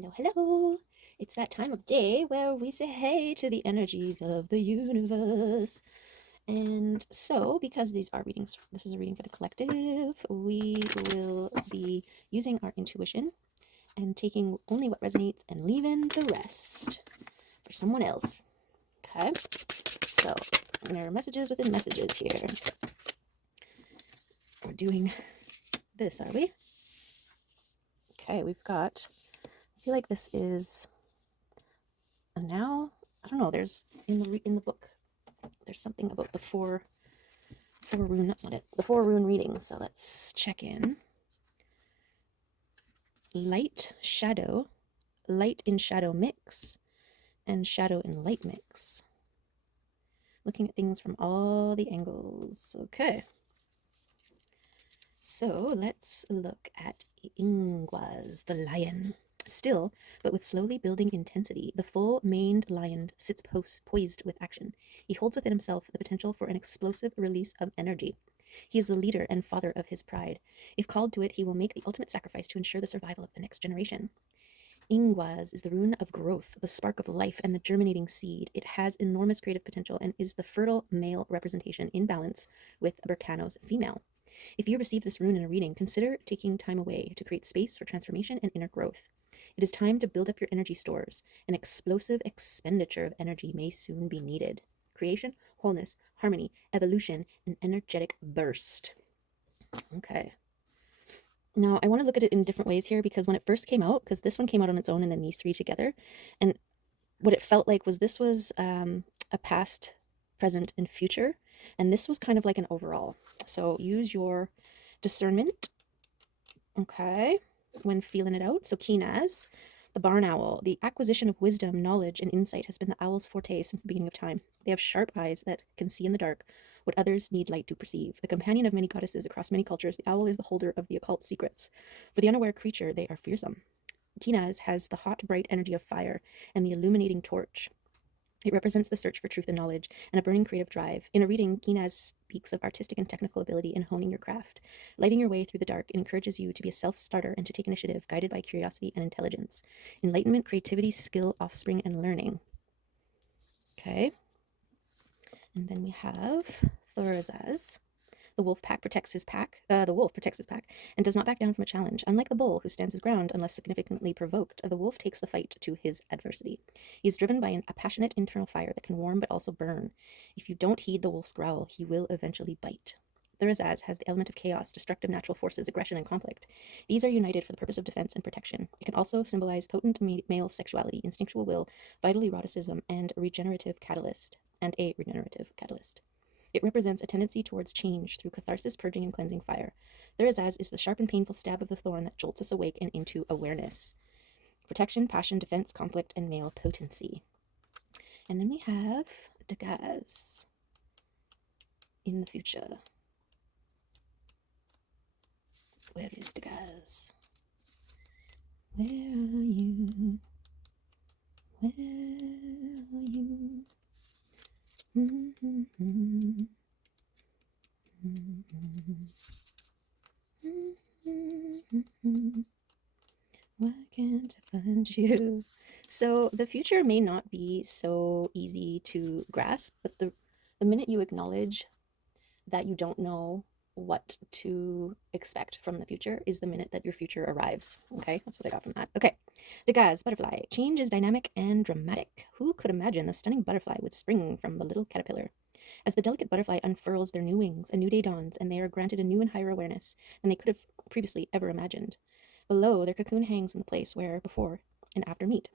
Hello, hello. It's that time of day where we say hey to the energies of the universe. And so, because these are readings, this is a reading for the collective, we will be using our intuition and taking only what resonates and leaving the rest for someone else. Okay? So, there are messages within messages here. We're doing this, are we? Okay, we've got, I feel like this is a now, I don't know, there's in the book, there's something about the four rune, that's not it, the four rune readings. So let's check in. Light, shadow, light in shadow mix, and shadow in light mix. Looking at things from all the angles. Okay. So let's look at Ingwas, the lion. Still, but with slowly building intensity, the full-maned lion sits poised with action. He holds within himself the potential for an explosive release of energy. He is the leader and father of his pride. If called to it, he will make the ultimate sacrifice to ensure the survival of the next generation. Ingwas is the rune of growth, the spark of life, and the germinating seed. It has enormous creative potential and is the fertile male representation in balance with Berkano's female. If you receive this rune in a reading, consider taking time away to create space for transformation and inner growth. It is time to build up your energy stores. An explosive expenditure of energy may soon be needed. Creation, wholeness, harmony, evolution, an energetic burst. Okay. Now, I want to look at it in different ways here because when it first came out, because this one came out on its own and then these three together, and what it felt like was this was a past, present, and future, and this was kind of like an overall. So use your discernment, okay, when feeling it out. So keen as the barn owl, the acquisition of wisdom, knowledge, and insight has been the owl's forte since the beginning of time. They have sharp eyes that can see in the dark what others need light to perceive. The companion of many goddesses across many cultures, the owl is the holder of the occult secrets. For the unaware creature, they are fearsome. Kinaz has the hot, bright energy of fire and the illuminating torch. It represents the search for truth and knowledge and a burning creative drive. In a reading, Kinaz speaks of artistic and technical ability in honing your craft. Lighting your way through the dark, it encourages you to be a self-starter and to take initiative guided by curiosity and intelligence. Enlightenment, creativity, skill, offspring, and learning. Okay. And then we have Thorazaz. The wolf protects his pack and does not back down from a challenge. Unlike the bull, who stands his ground unless significantly provoked, the wolf takes the fight to his adversity. He is driven by a passionate internal fire that can warm but also burn. If you don't heed the wolf's growl, he will eventually bite. The Razaz has the element of chaos, destructive natural forces, aggression, and conflict. These are united for the purpose of defense and protection. It can also symbolize potent male sexuality, instinctual will, vital eroticism, and a regenerative catalyst. It represents a tendency towards change through catharsis, purging, and cleansing fire. The Razaz is the sharp and painful stab of the thorn that jolts us awake and into awareness. Protection, passion, defense, conflict, and male potency. And then we have Dagaz in the future. Where is Dagaz? Where are you? Where are you? Mm-hmm. Why can't I find you? So the future may not be so easy to grasp, but the minute you acknowledge that you don't know what to expect from the future is the minute that your future arrives. Okay, that's what I got from that. Okay, the Gaz butterfly. Change is dynamic and dramatic. Who could imagine the stunning butterfly would spring from the little caterpillar? As the delicate butterfly unfurls their new wings, a new day dawns, and they are granted a new and higher awareness than they could have previously ever imagined. Below, their cocoon hangs in the place where before and after meet.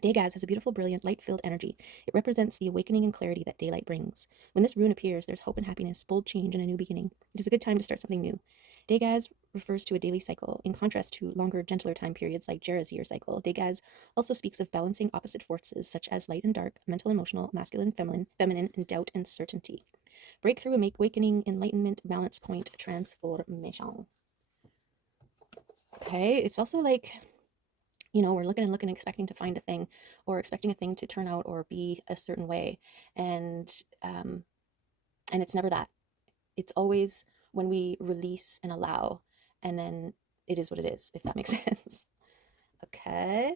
Dagaz has a beautiful, brilliant, light-filled energy. It represents the awakening and clarity that daylight brings. When this rune appears, there's hope and happiness, bold change, and a new beginning. It is a good time to start something new. Dagaz refers to a daily cycle, in contrast to longer, gentler time periods like Jera's year cycle. Dagaz also speaks of balancing opposite forces such as light and dark, mental, emotional, masculine, feminine, and doubt and certainty. Breakthrough, awakening, enlightenment, balance point, transformation. Okay, it's also like, you know, we're looking and looking, expecting to find a thing, or expecting a thing to turn out or be a certain way, and it's never that. It's always when we release and allow, and then it is what it is, if that makes sense. Okay.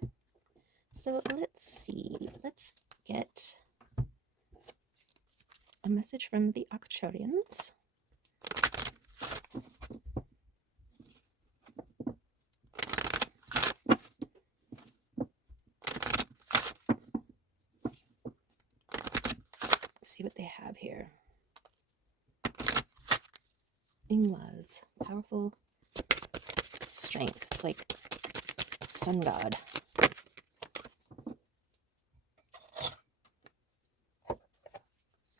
So let's see. Let's get a message from the Arcturians. See what they have here. Ingwas, powerful strength. It's like sun god.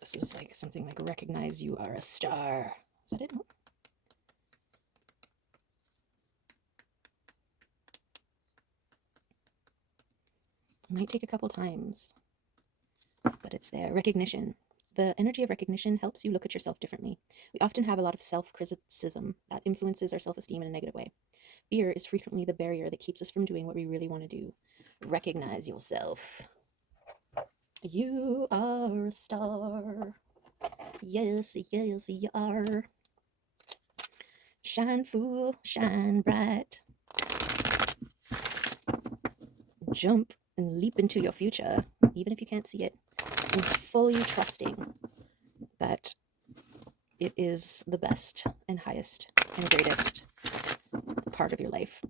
This is like something like recognize you are a star. Is that it? It might take a couple times, but it's there. Recognition. The energy of recognition helps you look at yourself differently. We often have a lot of self-criticism that influences our self-esteem in a negative way. Fear is frequently the barrier that keeps us from doing what we really want to do. Recognize yourself. You are a star. Yes, yes, you are. Shine full, shine bright. Jump and leap into your future, even if you can't see it, and fully trusting that it is the best and highest and greatest part of your life,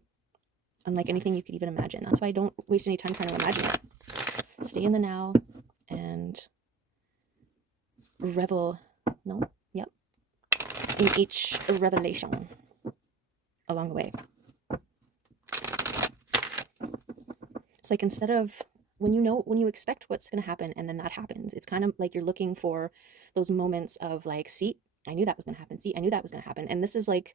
unlike anything you could even imagine. That's why I don't waste any time trying to imagine it. Stay in the now and revel, no, yep, in each revelation along the way. It's like instead of when you expect what's going to happen and then that happens, it's kind of like you're looking for those moments of like, see, I knew that was going to happen. See, I knew that was going to happen. And this is like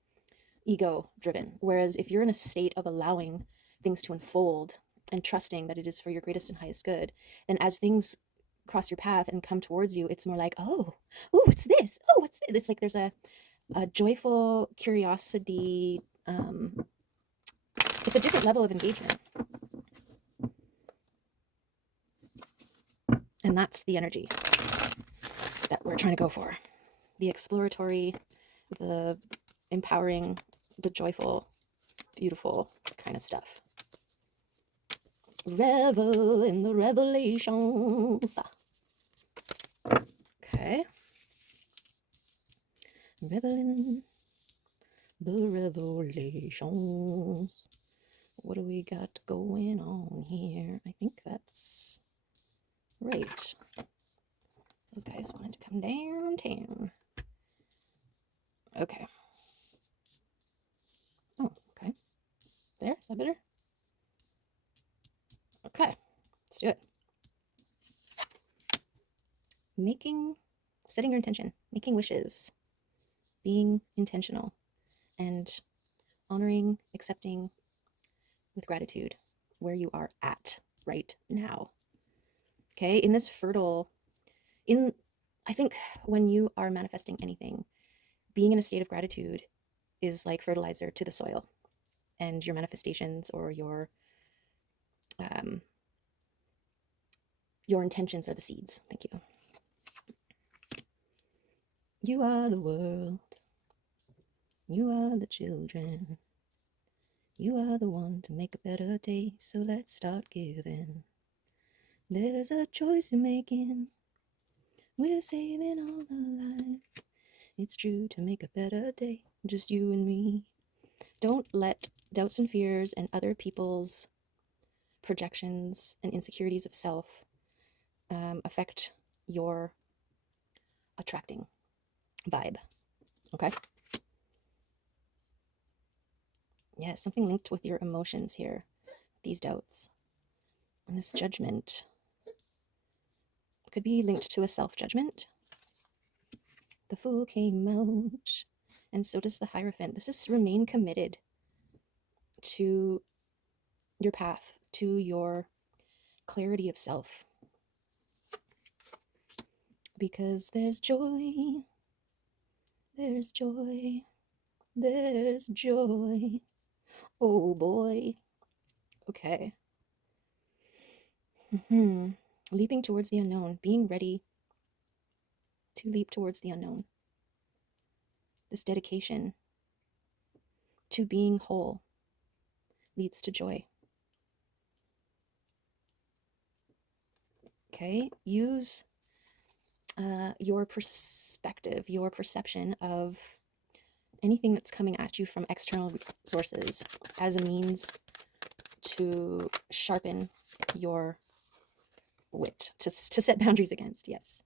ego driven. Whereas if you're in a state of allowing things to unfold and trusting that it is for your greatest and highest good, then as things cross your path and come towards you, it's more like, oh, what's this? Oh, what's this? It's like there's a joyful curiosity. It's a different level of engagement. And that's the energy that we're trying to go for. The exploratory, the empowering, the joyful, beautiful kind of stuff. Revel in the revelations. Okay. Revel in the revelations. What do we got going on here? I think that's right. Those guys wanted to come downtown. Okay. Oh, okay. There, is that better? Okay, let's do it. Setting your intention, making wishes, being intentional, and honoring, accepting with gratitude where you are at right now. Okay, in this fertile, I think when you are manifesting anything, being in a state of gratitude is like fertilizer to the soil, and your manifestations or your intentions are the seeds. Thank you. You are the world. You are the children. You are the one to make a better day, so let's start giving. There's a choice you're making. We're saving all the lives. It's true to make a better day, just you and me. Don't let doubts and fears and other people's projections and insecurities of self affect your attracting vibe. Okay? Yeah, something linked with your emotions here. These doubts and this judgment could be linked to a self-judgment. The Fool came out, and so does the Hierophant. This is remain committed to your path, to your clarity of self. Because there's joy, there's joy, there's joy. Oh boy. Okay. Leaping towards the unknown, being ready to leap towards the unknown. This dedication to being whole leads to joy. Okay, use your perspective, your perception of anything that's coming at you from external sources as a means to sharpen your wit, to set boundaries against. Yes.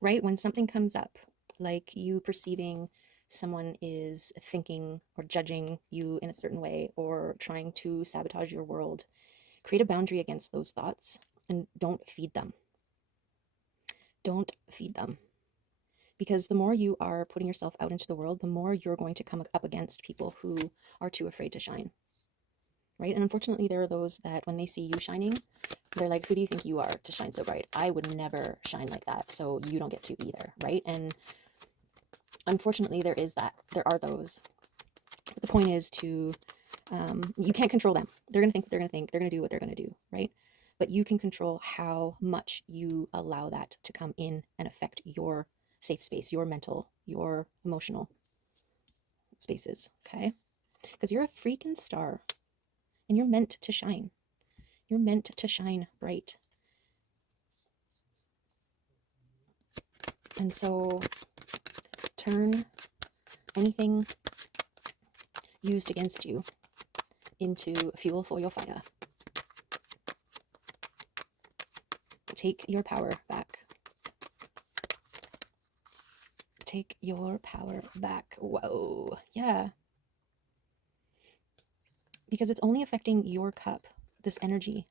Right? When something comes up, like you perceiving someone is thinking or judging you in a certain way or trying to sabotage your world, create a boundary against those thoughts and don't feed them. Don't feed them. Because the more you are putting yourself out into the world, the more you're going to come up against people who are too afraid to shine. Right? And unfortunately, there are those that when they see you shining, they're like, who do you think you are to shine so bright? I would never shine like that, so you don't get to either, right? And unfortunately, there are those. But the point is to, you can't control them. They're going to think what they're going to think. They're going to do what they're going to do, right? But you can control how much you allow that to come in and affect your safe space, your mental, your emotional spaces, okay? Because you're a freaking star and you're meant to shine. You're meant to shine bright. And so turn anything used against you into fuel for your fire. Take your power back. Take your power back. Whoa. Yeah. Because it's only affecting your cup, this energy.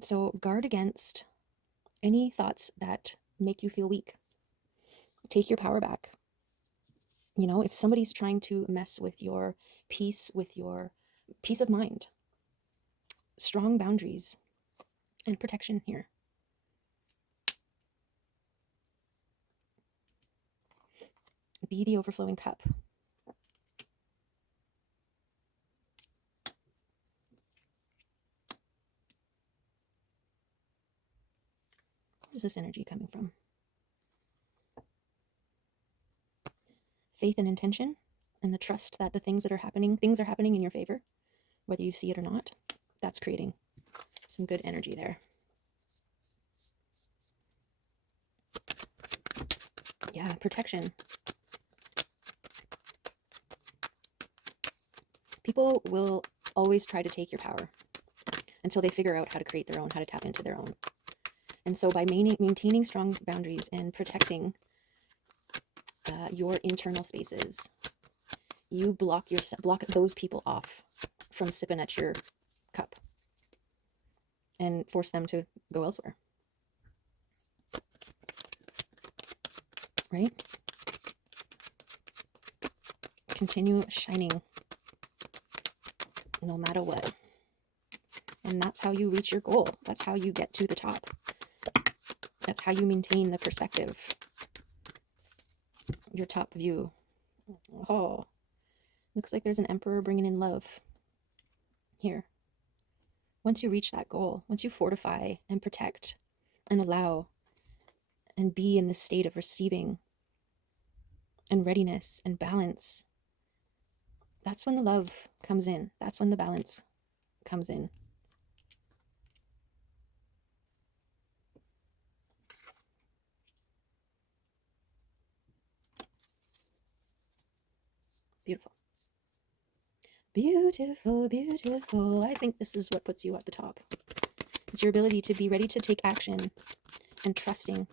So guard against any thoughts that make you feel weak. Take your power back. You know, if somebody's trying to mess with your peace of mind, strong boundaries and protection here. Be the overflowing cup. Where is this energy coming from? Faith and intention, and the trust that things are happening in your favor, whether you see it or not. That's creating some good energy there. Yeah, protection. People will always try to take your power until they figure out how to create their own, how to tap into their own. And so by maintaining strong boundaries and protecting your internal spaces, you block those people off from sipping at your cup and force them to go elsewhere. Right? Continue shining no matter what. And that's how you reach your goal. That's how you get to the top. That's how you maintain the perspective. Your top view. Oh, looks like there's an emperor bringing in love here. Once you reach that goal, once you fortify and protect and allow and be in the state of receiving and readiness and balance, that's when the love comes in. That's when the balance comes in. Beautiful. Beautiful, beautiful. I think this is what puts you at the top. It's your ability to be ready to take action and trusting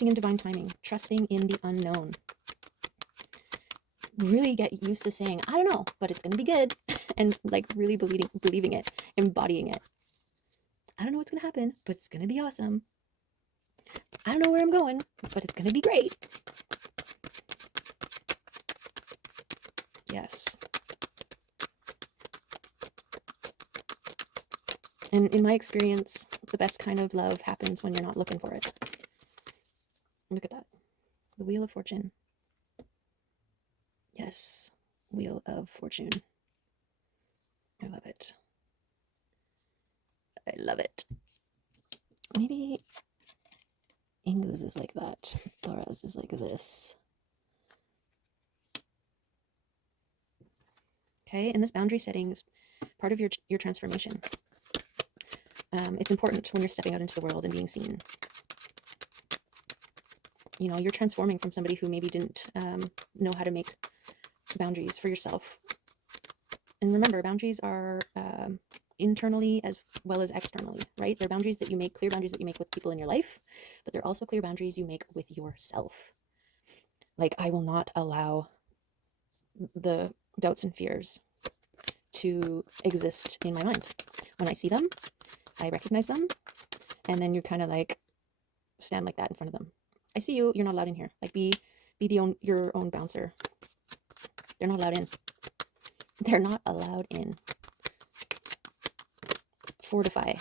in divine timing, trusting in the unknown. Really get used to saying, I don't know, but it's going to be good. And like really believing it, embodying it. I don't know what's going to happen, but it's going to be awesome. I don't know where I'm going, but it's going to be great. Yes. And in my experience, the best kind of love happens when you're not looking for it. Look at that. The Wheel of Fortune. Yes. Wheel of Fortune. I love it. I love it. Maybe Ingu's is like that. Laura's is like this. Okay, and this boundary setting is part of your transformation. It's important when you're stepping out into the world and being seen. You know, you're transforming from somebody who maybe didn't know how to make boundaries for yourself. And remember, boundaries are internally as well as externally, right? They're boundaries that you make, clear boundaries that you make with people in your life, but they're also clear boundaries you make with yourself. Like, I will not allow the doubts and fears to exist in my mind. When I see them, I recognize them, and then you kind of like stand like that in front of them. I see you, you're not allowed in here. Like, be your own bouncer. They're not allowed in. They're not allowed in. Fortify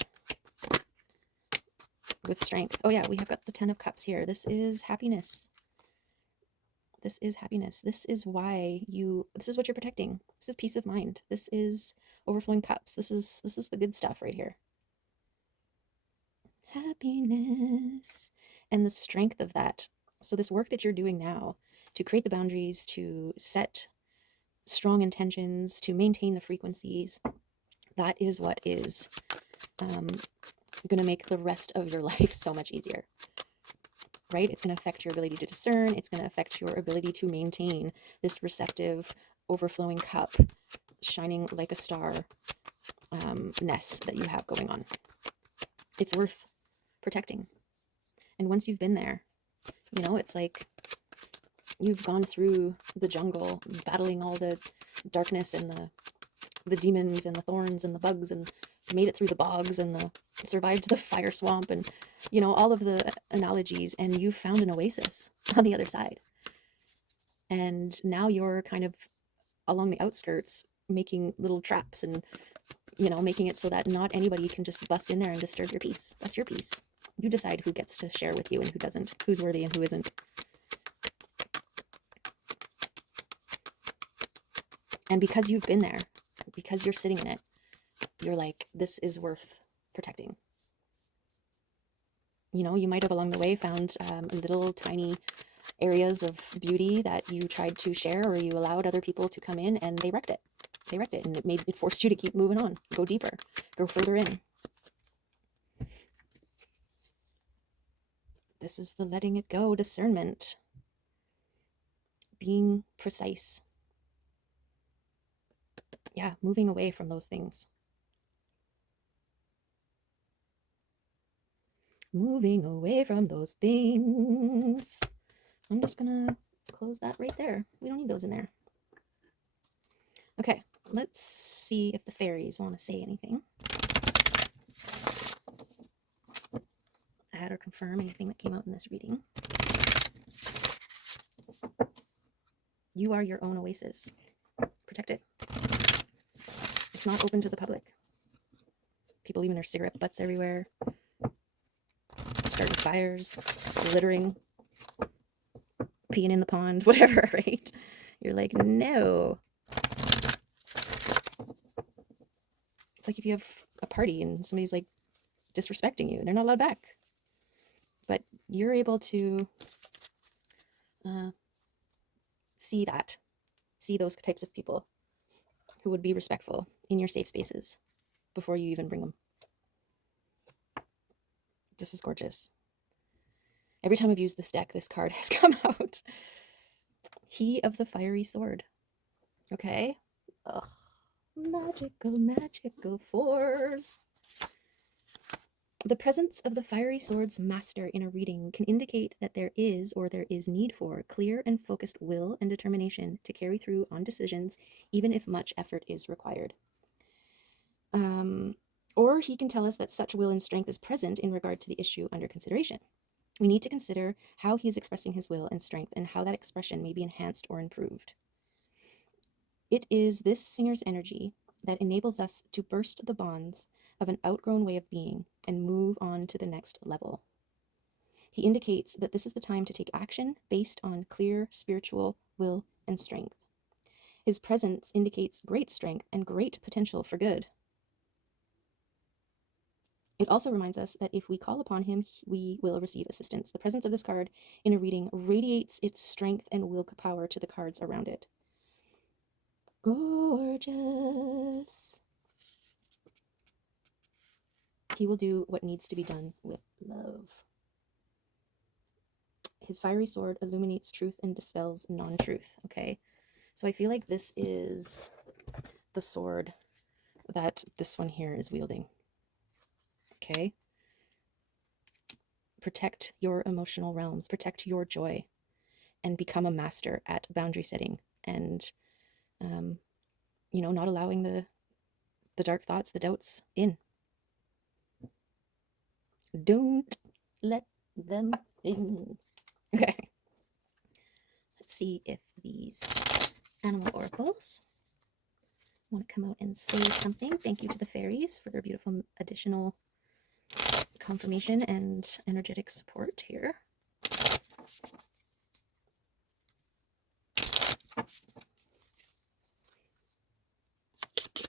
with strength. Oh yeah, we have got the 10 of Cups here. This is happiness. This is happiness. This is why this is what you're protecting. This is peace of mind. This is overflowing cups. This is the good stuff right here. Happiness and the strength of that. So this work that you're doing now to create the boundaries, to set strong intentions, to maintain the frequencies, that is what is going to make the rest of your life so much easier, right? It's going to affect your ability to discern. It's going to affect your ability to maintain this receptive, overflowing cup, shining like a star ness that you have going on. It's worth protecting. And once you've been there, you know, it's like you've gone through the jungle, battling all the darkness and the demons and the thorns and the bugs, and made it through the bogs and survived the fire swamp, and, you know, all of the analogies, and you found an oasis on the other side. And now you're kind of along the outskirts making little traps and, you know, making it so that not anybody can just bust in there and disturb your peace. That's your peace. You decide who gets to share with you and who doesn't, who's worthy and who isn't. And because you've been there, because you're sitting in it, you're like, this is worth protecting. You know, you might have along the way found little tiny areas of beauty that you tried to share, or you allowed other people to come in, and they wrecked it. They wrecked it, and it forced you to keep moving on, go deeper, go further in. This is the letting it go, discernment, being precise. Yeah, moving away from those things. Moving away from those things. I'm just gonna close that right there. We don't need those in there. Okay, let's see if the fairies want to say anything. Add or confirm anything that came out in this reading. You are your own oasis. Protect it. It's not open to the public. People leaving their cigarette butts everywhere, starting fires, littering, peeing in the pond, whatever, right? You're like, no. It's like if you have a party and somebody's like disrespecting you, they're not allowed back. But you're able to see those types of people who would be respectful in your safe spaces before you even bring them. This is gorgeous. Every time I've used this deck, this card has come out. He of the Fiery Sword. Okay. Ugh. Magical, magical force. The presence of the Fiery Sword's master in a reading can indicate that there is need for clear and focused will and determination to carry through on decisions, even if much effort is required. Or he can tell us that such will and strength is present in regard to the issue under consideration. We need to consider how he is expressing his will and strength and how that expression may be enhanced or improved. It is this singer's energy that enables us to burst the bonds of an outgrown way of being and move on to the next level. He indicates that this is the time to take action based on clear spiritual will and strength. His presence indicates great strength and great potential for good. It also reminds us that if we call upon him, we will receive assistance. The presence of this card in a reading radiates its strength and willpower to the cards around it. Gorgeous. He will do what needs to be done with love. His fiery sword illuminates truth and dispels non-truth. Okay, so I feel like this is the sword that this one here is wielding. Okay, protect your emotional realms, protect your joy, and become a master at boundary setting and not allowing the dark thoughts, the doubts in. Don't let them in. Okay, let's see if these animal oracles want to come out and say something. Thank you to the fairies for their beautiful additional confirmation and energetic support here.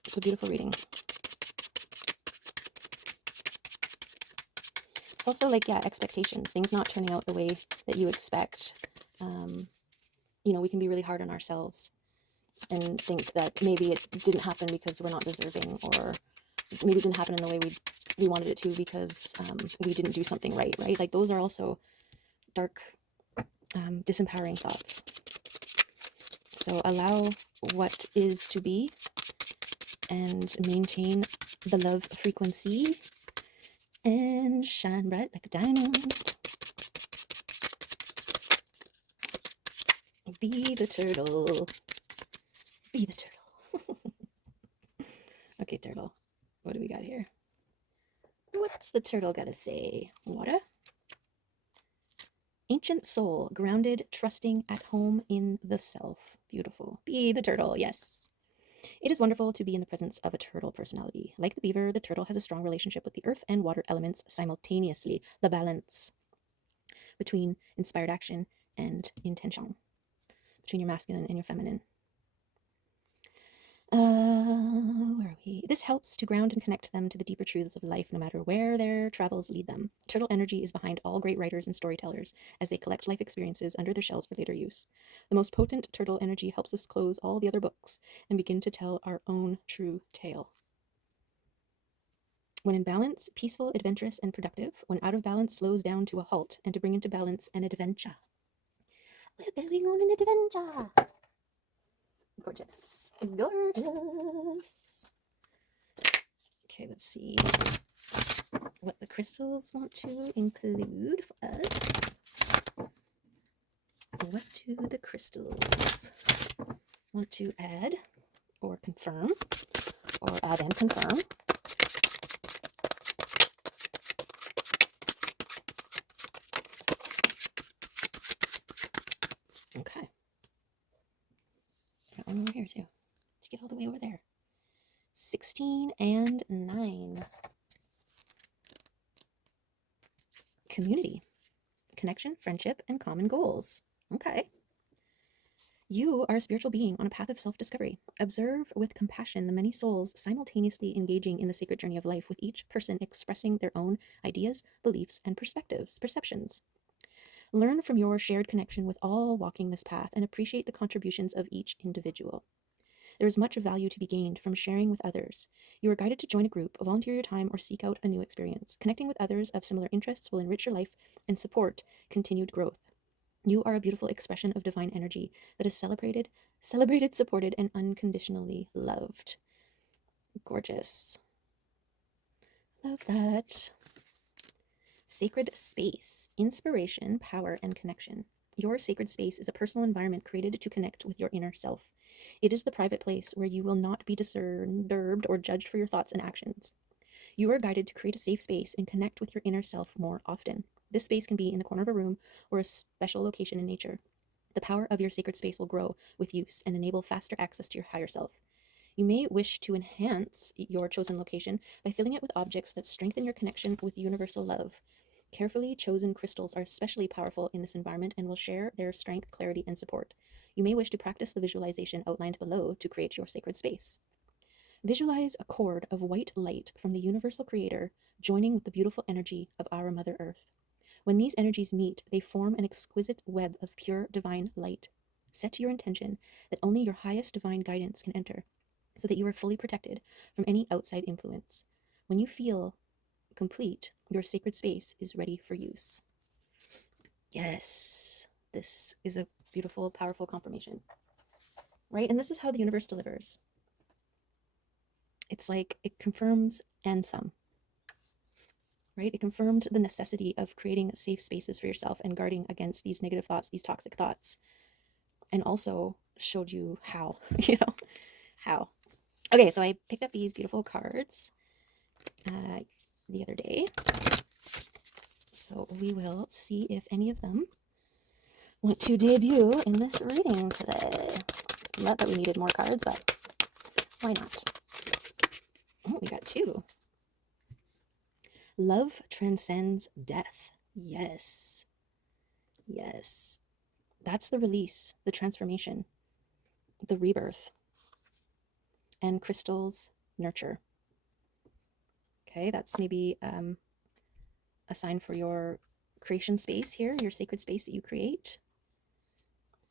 It's a beautiful reading. It's also like, yeah, expectations, things not turning out the way that you expect. We can be really hard on ourselves and think that maybe it didn't happen because we're not deserving, or maybe it didn't happen in the way we wanted it to because we didn't do something right? Like those are also dark, disempowering thoughts. So allow what is to be and maintain the love frequency and shine bright like a diamond. Be the turtle. Be the turtle. Okay, turtle. What do we got here? What's the turtle got to say? Water? Ancient soul, grounded, trusting, at home in the self. Beautiful. Be the turtle, yes. It is wonderful to be in the presence of a turtle personality. Like the beaver, the turtle has a strong relationship with the earth and water elements simultaneously. The balance between inspired action and intention, between your masculine and your feminine. Where are we? This helps to ground and connect them to the deeper truths of life, no matter where their travels lead them. Turtle energy is behind all great writers and storytellers as they collect life experiences under their shells for later use. The most potent turtle energy helps us close all the other books and begin to tell our own true tale. When in balance, peaceful, adventurous, and productive. When out of balance, slows down to a halt, and to bring into balance an adventure. We're going on an adventure. Gorgeous. Gorgeous. Okay, let's see what the crystals want to include for us. What do the crystals want to add or confirm, or add and confirm? Okay. Got one over here too. Let's get all the way over there. 16 and 9. Community, connection, friendship, and common goals. Okay. You are a spiritual being on a path of self-discovery. Observe with compassion the many souls simultaneously engaging in the sacred journey of life, with each person expressing their own ideas, beliefs, and perceptions. Learn from your shared connection with all walking this path and appreciate the contributions of each individual. There is much value to be gained from sharing with others. You are guided to join a group, volunteer your time, or seek out a new experience. Connecting with others of similar interests will enrich your life and support continued growth. You are a beautiful expression of divine energy that is celebrated, supported, and unconditionally loved. Gorgeous. Love that. Sacred space, inspiration, power, and connection. Your sacred space is a personal environment created to connect with your inner self. It is the private place where you will not be disturbed or judged for your thoughts and actions. You are guided to create a safe space and connect with your inner self more often. This space can be in the corner of a room or a special location in nature. The power of your sacred space will grow with use and enable faster access to your higher self. You may wish to enhance your chosen location by filling it with objects that strengthen your connection with universal love. Carefully chosen crystals are especially powerful in this environment and will share their strength, clarity, and support. You may wish to practice the visualization outlined below to create your sacred space. Visualize a cord of white light from the universal creator joining with the beautiful energy of our Mother Earth. When these energies meet, they form an exquisite web of pure divine light. Set your intention that only your highest divine guidance can enter, so that you are fully protected from any outside influence. When you feel complete, your sacred space is ready for use. Yes, this is a beautiful, powerful confirmation, right? And this is how the universe delivers. It's like it confirms and some, right? It confirmed the necessity of creating safe spaces for yourself and guarding against these negative thoughts, these toxic thoughts, and also showed you how, how. Okay, so I picked up these beautiful cards the other day. So we will see if any of them want to debut in this reading today. Not that we needed more cards, but why not? Oh, we got 2. Love transcends death. Yes. Yes. That's the release, the transformation, the rebirth, and crystals nurture. Okay, that's maybe a sign for your creation space here, your sacred space that you create.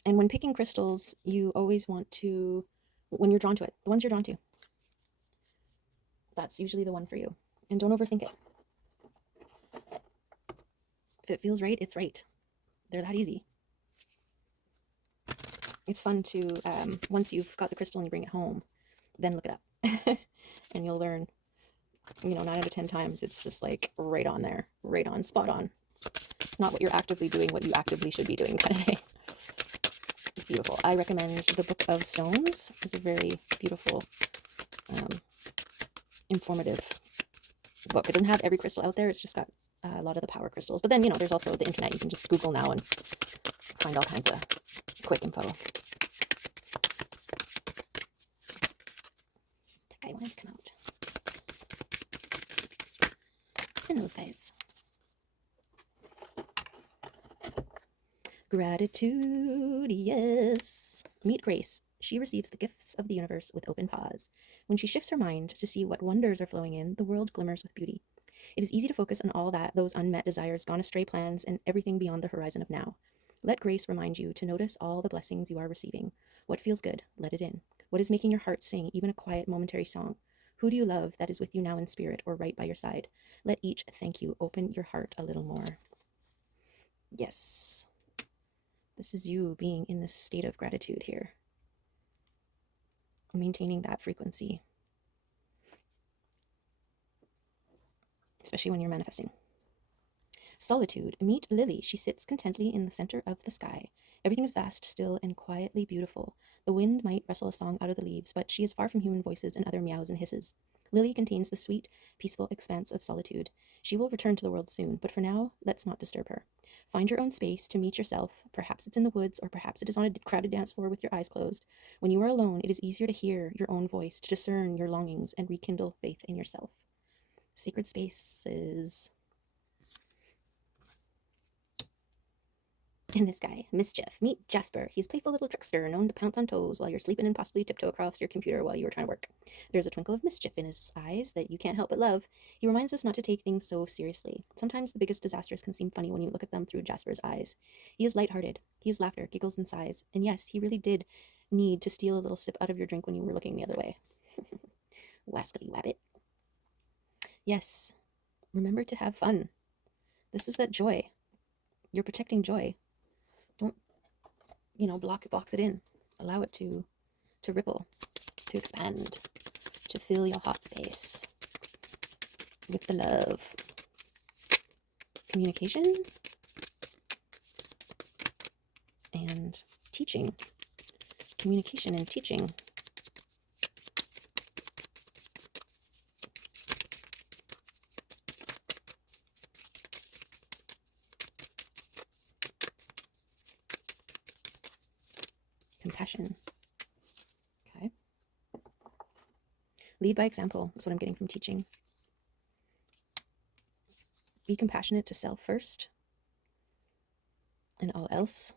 And when picking crystals, you always want to, when you're drawn to it, the ones you're drawn to, that's usually the one for you. And don't overthink it. If it feels right, it's right. They're that easy. It's fun to, once you've got the crystal and you bring it home, then look it up. And you'll learn, 9 out of 10 times, it's just like right on there, right on, spot on. Not what you're actively doing, what you actively should be doing kind of thing. It's beautiful. I recommend the Book of Stones. It's a very beautiful, informative book. It doesn't have every crystal out there. It's just got a lot of the power crystals. But then, there's also the internet. You can just Google now and find all kinds of quick info. Okay, why did it come out? And those guys. Gratitude, yes. Meet Grace. She receives the gifts of the universe with open paws. When she shifts her mind to see what wonders are flowing in, the world glimmers with beauty. It is easy to focus on all those unmet desires, gone astray plans, and everything beyond the horizon of now. Let Grace remind you to notice all the blessings you are receiving. What feels good? Let it in. What is making your heart sing, even a quiet momentary song? Who do you love that is with you now in spirit or right by your side? Let each thank you open your heart a little more. Yes. This is you being in this state of gratitude here. Maintaining that frequency. Especially when you're manifesting. Solitude. Meet Lily. She sits contently in the center of the sky. Everything is vast, still, and quietly beautiful. The wind might rustle a song out of the leaves, but she is far from human voices and other meows and hisses. Lily contains the sweet, peaceful expanse of solitude. She will return to the world soon, but for now, let's not disturb her. Find your own space to meet yourself. Perhaps it's in the woods, or perhaps it is on a crowded dance floor with your eyes closed. When you are alone, it is easier to hear your own voice, to discern your longings, and rekindle faith in yourself. Sacred spaces. And this guy, Mischief. Meet Jasper. He's a playful little trickster, known to pounce on toes while you're sleeping and possibly tiptoe across your computer while you were trying to work. There's a twinkle of mischief in his eyes that you can't help but love. He reminds us not to take things so seriously. Sometimes the biggest disasters can seem funny when you look at them through Jasper's eyes. He is lighthearted. He is laughter, giggles, and sighs. And yes, he really did need to steal a little sip out of your drink when you were looking the other way. Wascally wabbit. Yes, remember to have fun. This is that joy. You're protecting joy. Don't, box it in. Allow it to ripple, to expand, to fill your heart space with the love. Communication and teaching. Communication and teaching. Compassion. Okay. Lead by example is what I'm getting from teaching. Be compassionate to self first and all else.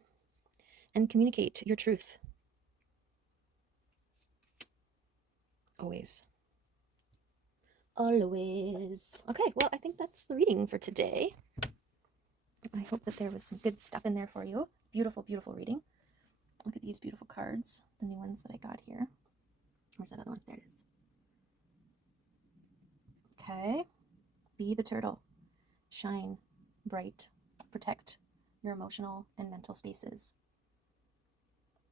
And communicate your truth. Always. Always. Okay, well, I think that's the reading for today. I hope that there was some good stuff in there for you. Beautiful, beautiful reading. Look at these beautiful cards, the new ones that I got here. Where's that other one? There it is. Okay. Be the turtle. Shine bright. Protect your emotional and mental spaces.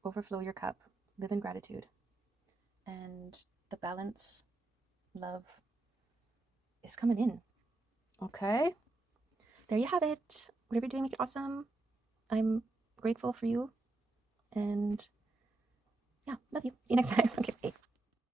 Overflow your cup. Live in gratitude. And the balance, love is coming in. Okay? There you have it. Whatever you're doing, make it awesome. I'm grateful for you. And yeah, love you. See you next time. Okay, bye.